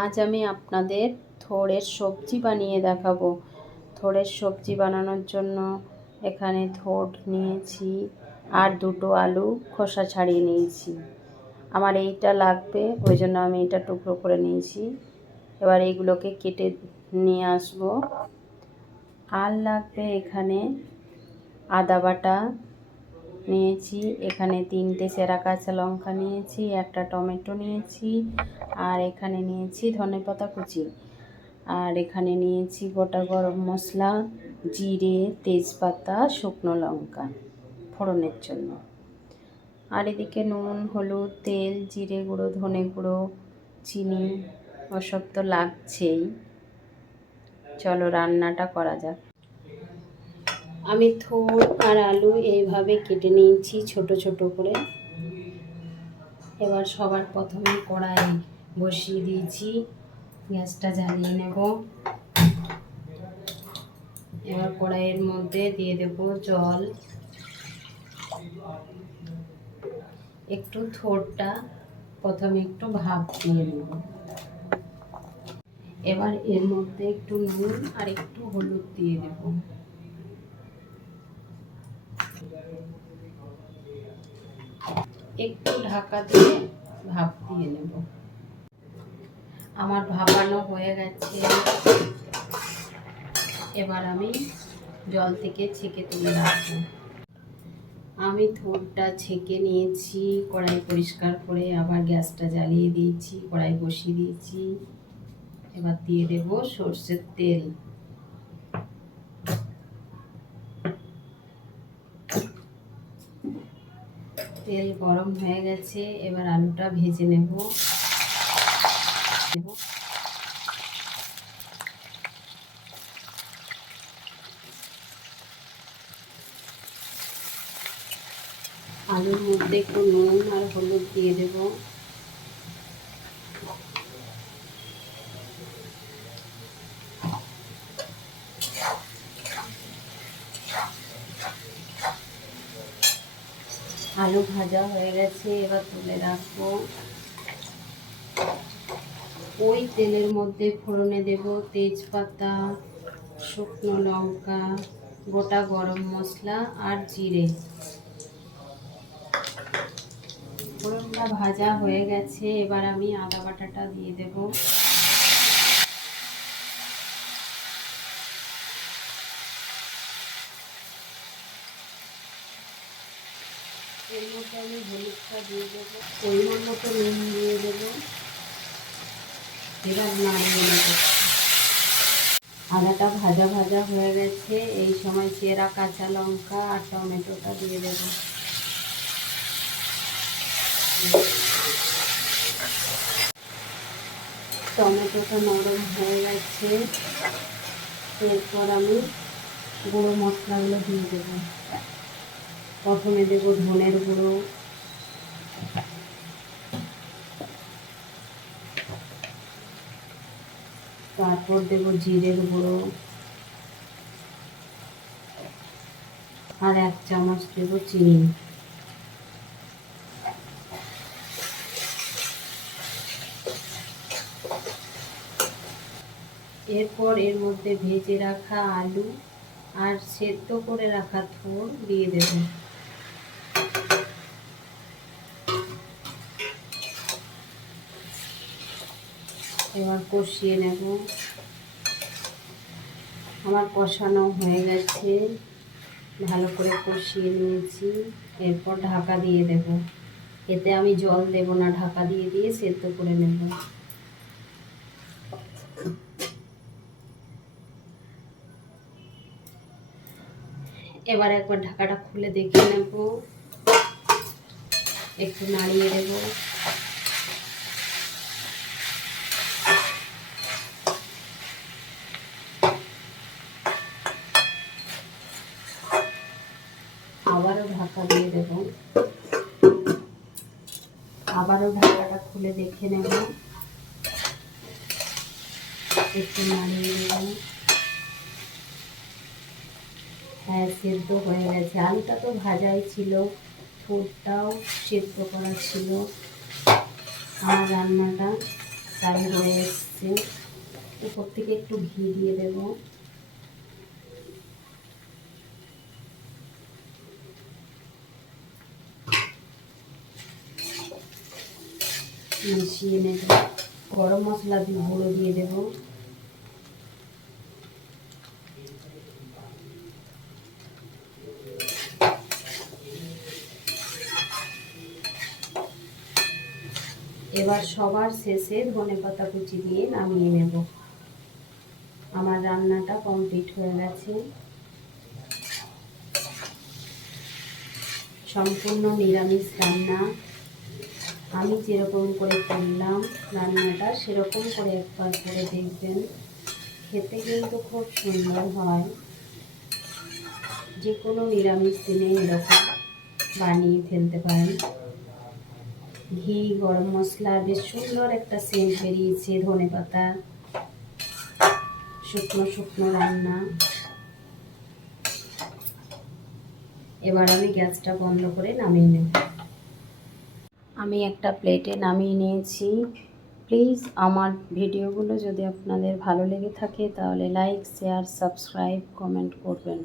আজ আমি আপনাদের থোড়ের সবজি বানিয়ে দেখাবো। থোড়ের সবজি বানানোর জন্য এখানে থোড় নিয়েছি আর দুটো আলু খোসা ছাড়িয়ে নিয়েছি। আমার এইটা লাগবে, ওই জন্য আমি এটা টুকরো করে নিয়েছি। এবার এইগুলোকে কেটে নিয়ে আসব। আর লাগবে এখানে আদা বাটা নিয়েছি। এখানে তিনটে চেরা কাঁচা লঙ্কা নিয়েছি, একটা টমেটো নিয়েছি, আর এখানে নিয়েছি ধনেপাতা কুচি। আর এখানে নিয়েছি গোটা গরম মশলা, জিরে, তেজপাতা, শুকনো লঙ্কা ফোড়নের জন্য। আর এদিকে নুন, হলুদ, তেল, জিরে গুঁড়ো, ধনে গুঁড়ো, চিনি, ওসব তো লাগছেই। চলো রান্নাটা করা যাক। আমি থোড় আর আলু এইভাবে কেটে নিয়েছি ছোট ছোট করে। এবার সবার প্রথমে কড়াই বসিয়ে দিয়েছি, গ্যাসটা জ্বালিয়ে নেব। এবার কড়াইয়ের মধ্যে দিয়ে দেব জল। একটু থোড়টা প্রথমে একটু ভাপ দিয়ে নেব। এবার এর মধ্যে একটু নুন আর একটু হলুদ দিয়ে দেবো। একটু ঢাকা দিয়ে ভাপ দিয়ে নেব। আমার ভাপানো হয়ে গেছে। এবার আমি জল থেকে ছেঁকে তুলে রাখব। আমি থোরটা ছেঁকে নিয়েছি, কড়াই পরিষ্কার করে আবার গ্যাসটা জ্বালিয়ে দিয়েছি, কড়াই বসিয়ে দিয়েছি। এবার দিয়ে দেব সর্ষের তেল। তেল গরম হয়ে গেছে, এবার আলুটা ভেজে নেব। আলুর মধ্যে একটু নুন আর হলুদ দিয়ে দেব। আলু ভাজা হয়ে গেছে, এবার তুলে রাখব। ওই তেলের মধ্যে ফোড়নে দেব তেজপাতা, শুকনো লঙ্কা, গোটা গরম মশলা আর জিরে। ফোড়নটা ভাজা হয়ে গেছে, এবার আমি আদা বাটাটা দিয়ে দেবো এর মধ্যে আমি হলুদটা দিয়ে দেবো, পরিমাণ মতো নুন দিয়ে দেবো। এবার নেব। আদাটা ভাজা ভাজা হয়ে গেছে। এই সময় চেরা কাঁচা লঙ্কা আর টমেটোটা দিয়ে দেব। টমেটোটা নরম হয়ে গেছে। এরপর আমি গুঁড়ো মশলাগুলো দিয়ে দেবো। প্রথমে দেব ধনের গুঁড়ো। তারপর দেব জিরের গুঁড়ো। আর এক চামচ দেব চিনি। এরপর এর মধ্যে ভেজে রাখা আলু আর সেদ্ধ করে রাখা থোড় দিয়ে দেব। এবার কষিয়ে নেব। আমার কষানো হয়ে গেছে। ভালো করে কষিয়ে নিয়েছি। এরপর ঢাকা দিয়ে দেব। এতে আমি জল দেব না, ঢাকা দিয়ে দিয়ে সেদ্ধ করে নেব। এবার একবার ঢাকাটা খুলে দেখে নেব। একটু নাড়িয়ে দেব। আবারও ঢাকা দিয়ে দেব। আবারও ঢাকাটা খুলে দেখে নেব। একটু নাড়িয়ে দেব হ্যাঁ সেদ্ধ হয়ে গেছে। আলুটা তো ভাজাই ছিল। ঠোঁটটাও সেদ্ধ করা ছিল। আমার রান্নাটা ফ্রাই হয়ে এসছে। উপর থেকে একটু ঘি দিয়ে দেব। মিশিয়ে নেব। গরম মশলা দিয়ে গুঁড়ো দিয়ে দেবো। এবার সবার শেষে ধনে পাতা কুচি দিয়ে নামিয়ে নেব। আমার রান্নাটা কমপ্লিট হয়ে গেছে। সম্পূর্ণ নিরামিষ রান্না। আমি যেরকম করে করলাম রান্নাটা, সেরকম করে একবার করে দেখবেন। খেতে কিন্তু খুব সুন্দর হয়। যে কোনো নিরামিষ দিনে এরকম বানিয়ে ফেলতে পারেন। ঘি, গরম মশলা, বেশ সুন্দর একটা সেন্ট বেরিয়েছে, ধনে পাতা, শুকনো শুকনো রান্না। এবার আমি গ্যাসটা বন্ধ করে নামিয়ে নেব। আমি একটা প্লেটে নামিয়ে নিয়েছি। প্লিজ আমার ভিডিওগুলো যদি আপনাদের ভালো লেগে থাকে, তাহলে লাইক শেয়ার সাবস্ক্রাইব কমেন্ট করবেন।